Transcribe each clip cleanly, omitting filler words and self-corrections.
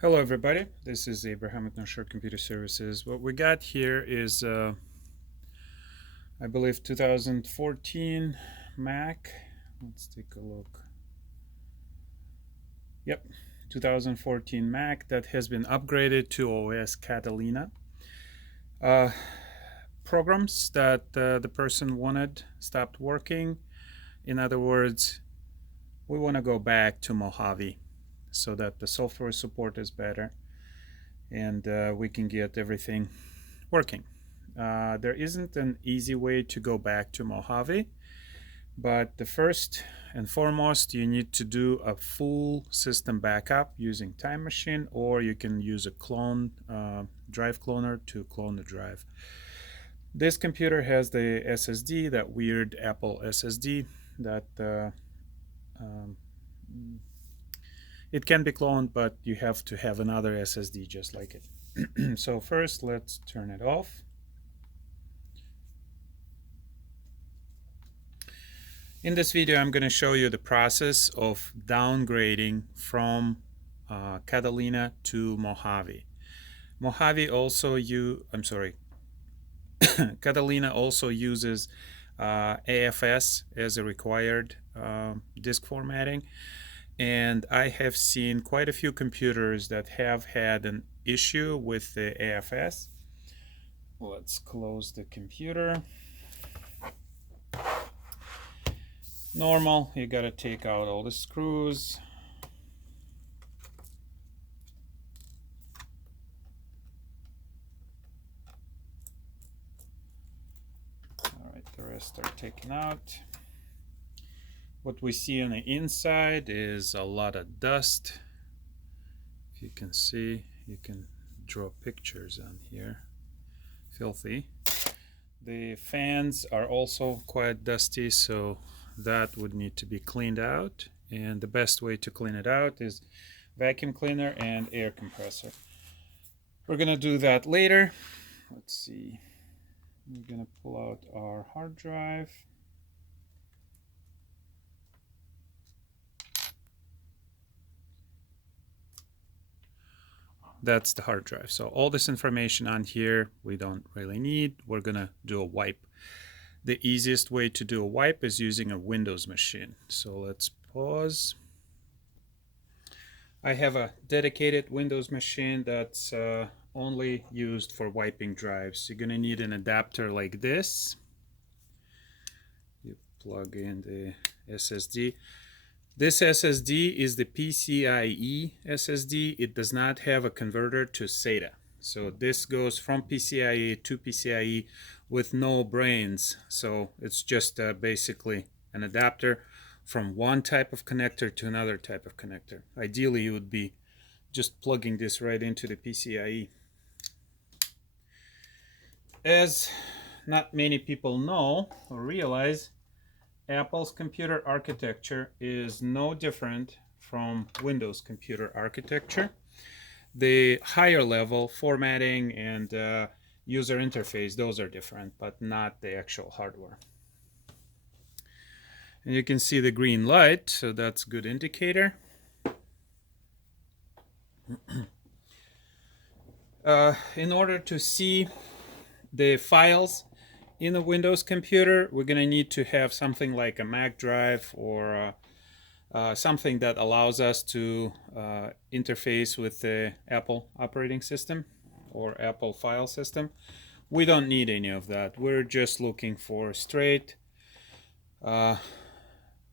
Hello everybody, this is Abraham with No Short Computer Services. What we got here is, I believe, 2014 Mac. Let's take a look. Yep, 2014 Mac that has been upgraded to OS Catalina. Uh, Programs that the person wanted stopped working. In other words, we want to go back to Mojave so that the software support is better and we can get everything working. There isn't an easy way to go back to Mojave, but the first and foremost, you need to do a full system backup using Time Machine, or you can use a clone drive cloner to clone the drive. This computer has the SSD, that weird Apple SSD that um, it can be cloned, but you have to have another SSD just like it. So first, let's turn it off. In this video, I'm going to show you the process of downgrading from Catalina to Mojave. Mojave also Catalina also uses AFS as a required disk formatting, and I have seen quite a few computers that have had an issue with the AFS. Let's close the computer. Normal, you gotta take out all the screws. All right, the rest are taken out. What we see on the inside is a lot of dust. If you can see, you can draw pictures on here. Filthy. The fans are also quite dusty, so that would need to be cleaned out. And the best way to clean it out is vacuum cleaner and air compressor. We're gonna do that later. Let's see. We're gonna pull out our hard drive. That's the hard drive. So all this information on here we don't really need. We're gonna do a wipe. The easiest way to do a wipe is using a Windows machine. So let's pause. I have a dedicated Windows machine that's only used for wiping drives. You're gonna need an adapter like this. You plug in the SSD. This SSD is the PCIe SSD. It does not have a converter to SATA. So this goes from PCIe to PCIe with no brains. So it's just basically an adapter from one type of connector to another type of connector. Ideally, you would be just plugging this right into the PCIe. As not many people know or realize, Apple's computer architecture is no different from Windows computer architecture. The higher level formatting and user interface, those are different, but not the actual hardware. And you can see the green light, so that's a good indicator. In order to see the files in a Windows computer, we're going to need to have something like a Mac drive or something that allows us to interface with the Apple operating system or Apple file system. We don't need any of that. We're just looking for straight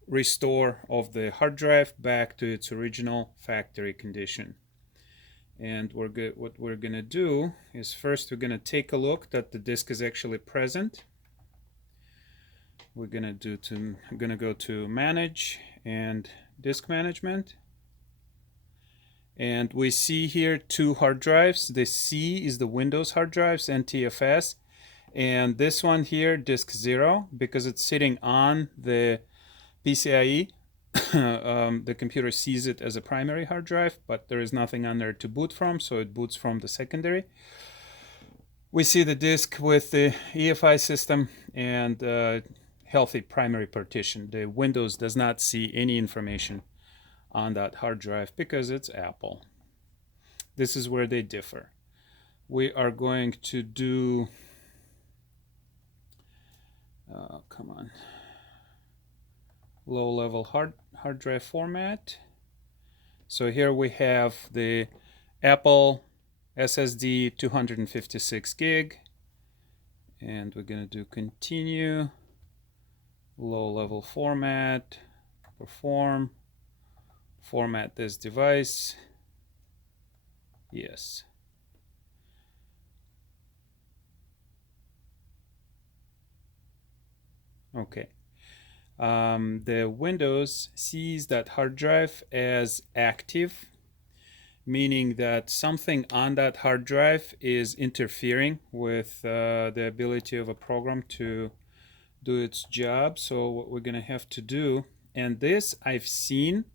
restore of the hard drive back to its original factory condition. And what we're going to do is first we're going to take a look that the disk is actually present. We're going to go to Manage and Disk Management. And we see here two hard drives. The C is the Windows hard drives, NTFS. And this one here, disk 0, because it's sitting on the PCIe. The computer sees it as a primary hard drive, but there is nothing on there to boot from, so it boots from the secondary. We see the disk with the EFI system and healthy primary partition. The Windows does not see any information on that hard drive because it's Apple. This is where they differ. We are going to do, come on, low-level hard drive format. So here we have the Apple SSD 256 gig, and we're going to do continue, low-level format, perform, format this device, yes. Okay. The Windows sees that hard drive as active, meaning that something on that hard drive is interfering with the ability of a program to do its job. So what we're going to have to do, and this I've seen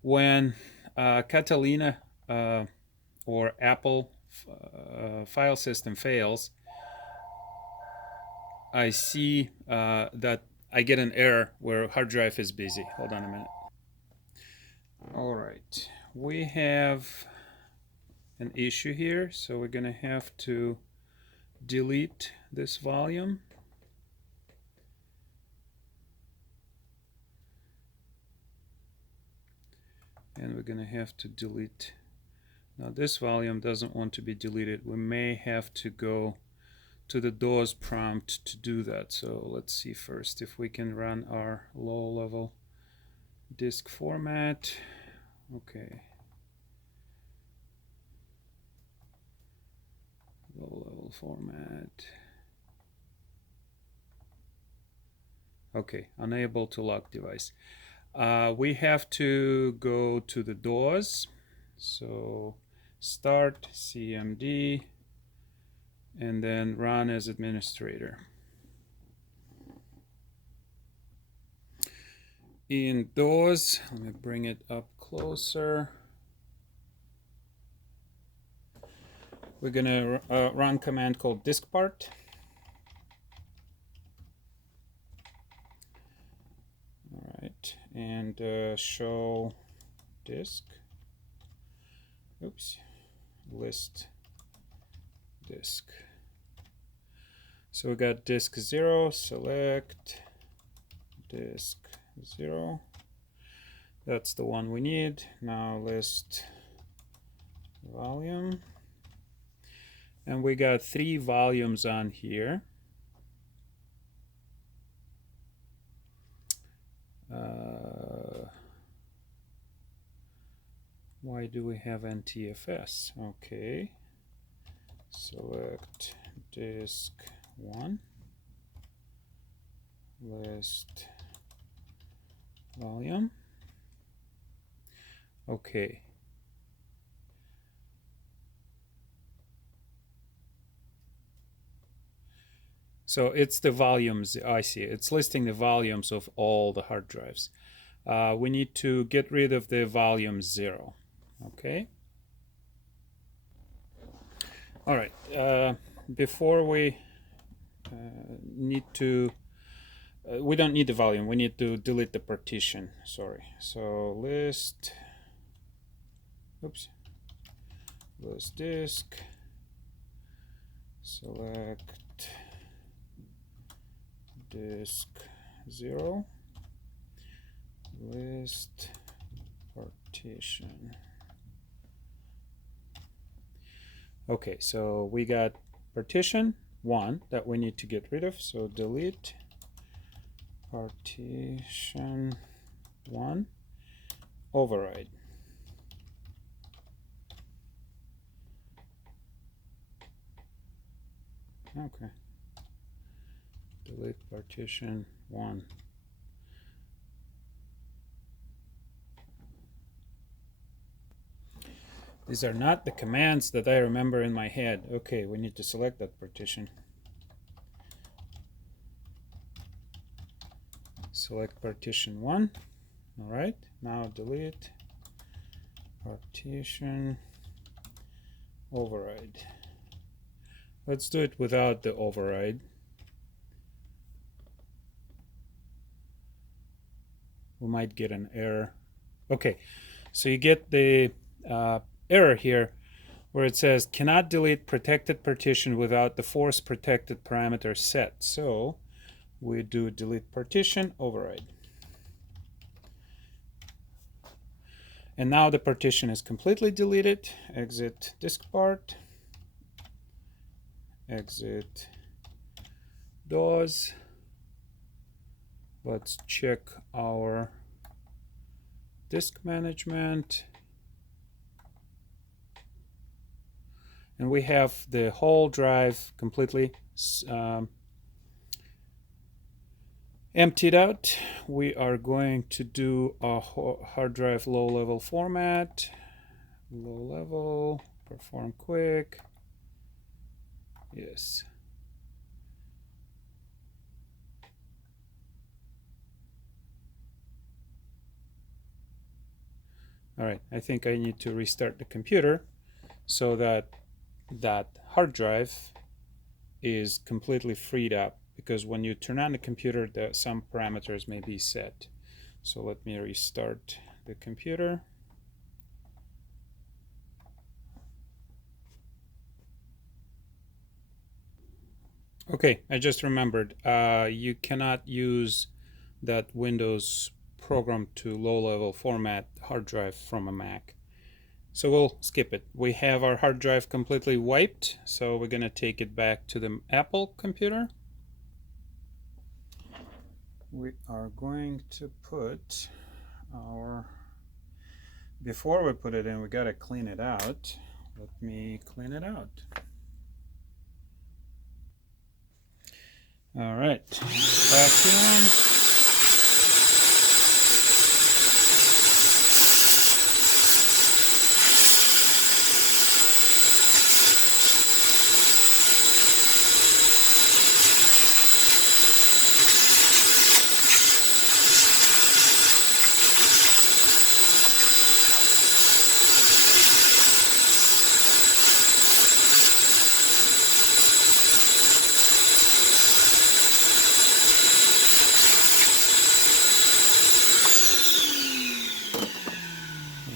when Catalina or Apple file system fails, I see that I get an error where hard drive is busy. Hold on a minute. All right, we have an issue here, so we're going to have to delete this volume. And we're going to have to delete. Now this volume doesn't want to be deleted. We may have to go to the DOS prompt to do that. So let's see first if we can run our low-level disk format. Okay. Low-level format. Okay, unable to lock device. We have to go to the DOS. So start cmd and then run as administrator. In DOS, let me bring it up closer. We're going to run a command called diskpart. All right, and show disk. Oops, list disk. So we got disk 0, select disk 0. That's the one we need. Now list volume. And we got 3 volumes on here. Why do we have NTFS? Okay. Select disk 1. List volume. Okay. So it's the volumes, I see. It's listing the volumes of all the hard drives. We need to get rid of the volume 0. Okay. All right. Before we need to, we don't need the volume. We need to delete the partition. Sorry. So list. Oops. List disk. Select disk 0. List partition. Okay, so we got partition 1 that we need to get rid of. So delete partition 1, override. Okay. Delete partition 1. These are not the commands that I remember in my head. Okay, we need to select that partition. Select partition 1. All right, now delete partition, override. Let's do it without the override. We might get an error. Okay, so you get the error here where it says cannot delete protected partition without the force protected parameter set. So we do delete partition, override. And now the partition is completely deleted. Exit disk part, exit DAWs. Let's check our disk management. And we have the whole drive completely emptied out. We are going to do a hard drive low level format. Low level, perform quick. Yes. All right, I think I need to restart the computer so that that hard drive is completely freed up, because when you turn on the computer, some parameters may be set. So let me restart the computer. Okay, I just remembered, you cannot use that Windows program to low-level format hard drive from a Mac. So we'll skip it. We have our hard drive completely wiped, so we're going to take it back to the Apple computer. We are going to put our... Before we put it in, we got to clean it out. Let me clean it out. All right, vacuum.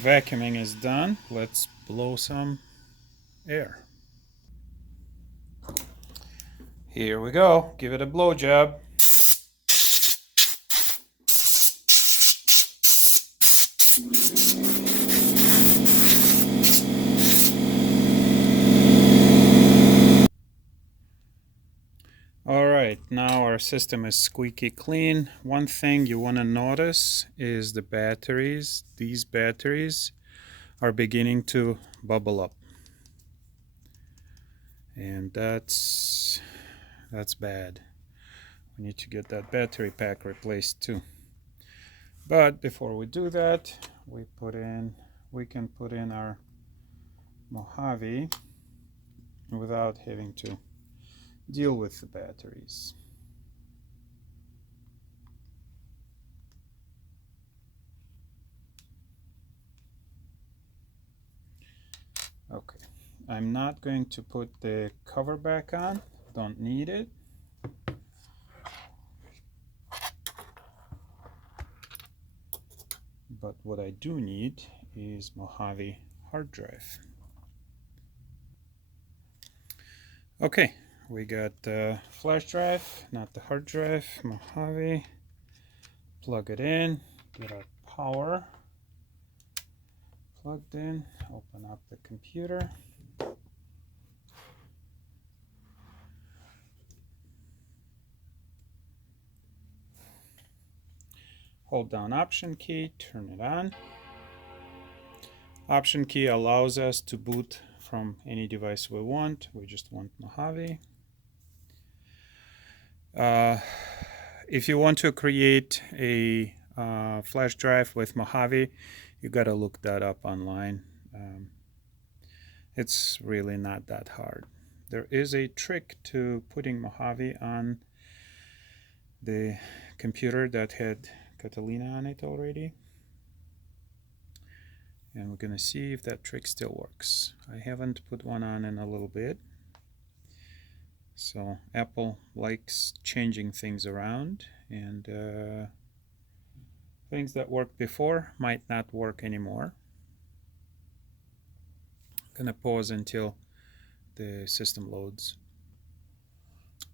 Vacuuming is done. Let's blow some air. Here we go. Give it a blow job. All right, now our system is squeaky clean. One thing you want to notice is the batteries. These batteries are beginning to bubble up, and that's bad. We need to get that battery pack replaced too. But before we do that, we can put in our Mojave without having to deal with the batteries. Okay, I'm not going to put the cover back on, don't need it. But what I do need is Mojave hard drive. Okay, we got the flash drive, not the hard drive, Mojave. Plug it in, get our power plugged in, open up the computer. Hold down Option key, turn it on. Option key allows us to boot from any device we want. We just want Mojave. If you want to create a flash drive with Mojave, you got to look that up online. It's really not that hard. There is a trick to putting Mojave on the computer that had Catalina on it already, and we're gonna see if that trick still works. I haven't put one on in a little bit, so Apple likes changing things around, and things that worked before might not work anymore. Gonna pause until the system loads.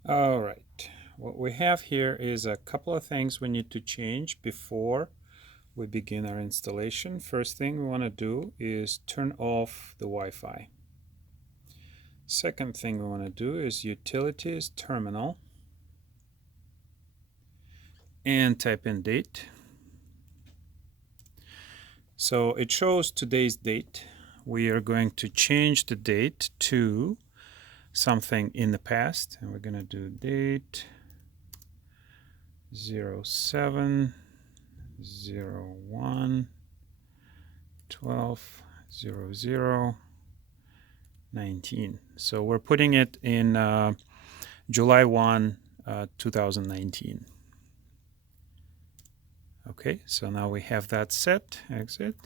All right, what we have here is a couple of things we need to change before we begin our installation. First thing we want to do is turn off the Wi-Fi. Second thing we want to do is utilities terminal and type in date. So it shows today's date. We are going to change the date to something in the past, and we're going to do date 07/01/12/00/19. So we're putting it in July 1, 2019. Okay, so now we have that set. Exit.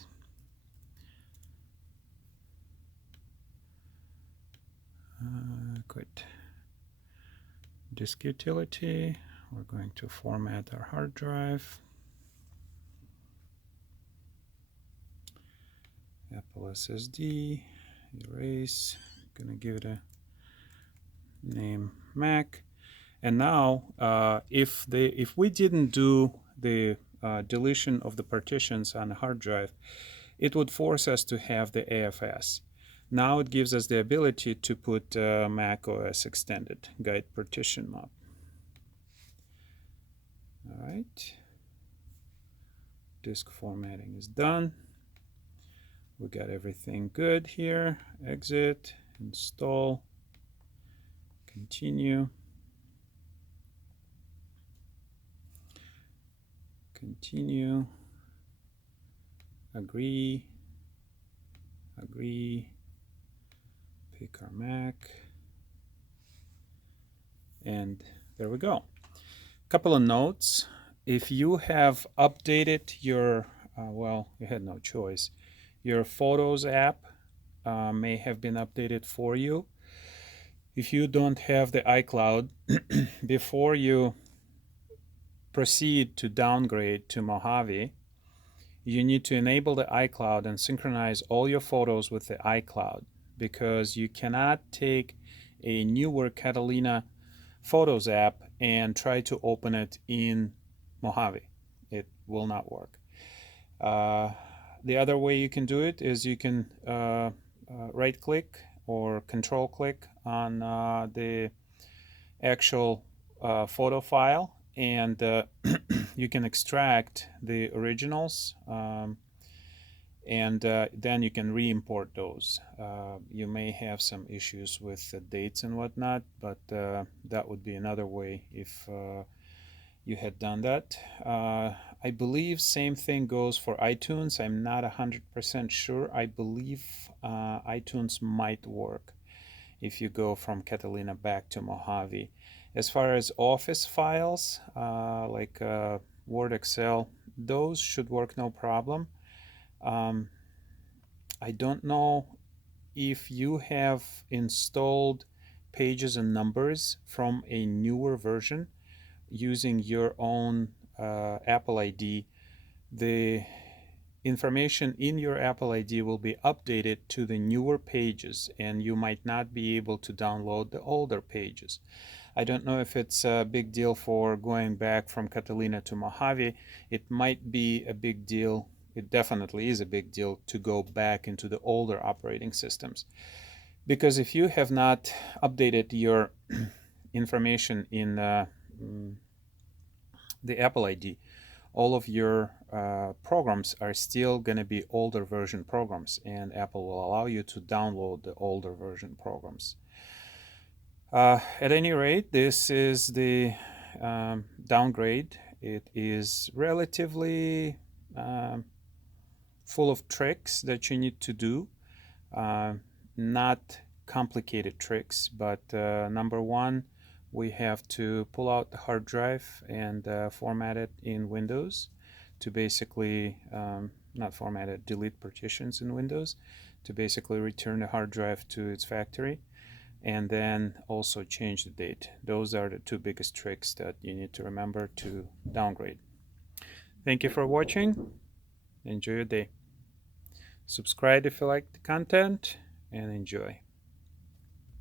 Quit. Disk utility. We're going to format our hard drive. Apple SSD. Erase. Gonna give it a name Mac. And now, if we didn't do the deletion of the partitions on the hard drive, it would force us to have the AFS. Now it gives us the ability to put Mac OS Extended Guide Partition Map. All right. Disk formatting is done. We got everything good here. Exit, install, continue. Continue, agree, pick our Mac, and there we go. Couple of notes. If you have updated your, well, you had no choice. Your Photos app may have been updated for you. If you don't have the iCloud, before you proceed to downgrade to Mojave, you need to enable the iCloud and synchronize all your photos with the iCloud, because you cannot take a newer Catalina Photos app and try to open it in Mojave. It will not work. The other way you can do it is you can right click or control click on the actual photo file, and you can extract the originals, and then you can re-import those. You may have some issues with the dates and whatnot, but that would be another way if you had done that. I believe same thing goes for iTunes. I'm not 100% sure. I believe iTunes might work if you go from Catalina back to Mojave. As far as Office files, like Word, Excel, those should work no problem. I don't know if you have installed Pages and Numbers from a newer version using your own Apple ID. The information in your Apple ID will be updated to the newer pages, and you might not be able to download the older pages. I don't know if it's a big deal for going back from Catalina to Mojave. It might be a big deal. It definitely is a big deal to go back into the older operating systems. Because if you have not updated your information in the Apple ID, all of your programs are still going to be older version programs, and Apple will allow you to download the older version programs. At any rate, this is the downgrade. It is relatively full of tricks that you need to do. Not complicated tricks, but number one, we have to pull out the hard drive and format it in Windows to basically, not format it, delete partitions in Windows to basically return the hard drive to its factory, and then also change the date. Those are the two biggest tricks that you need to remember to downgrade. Thank you for watching. Enjoy your day. Subscribe if you like the content, and enjoy.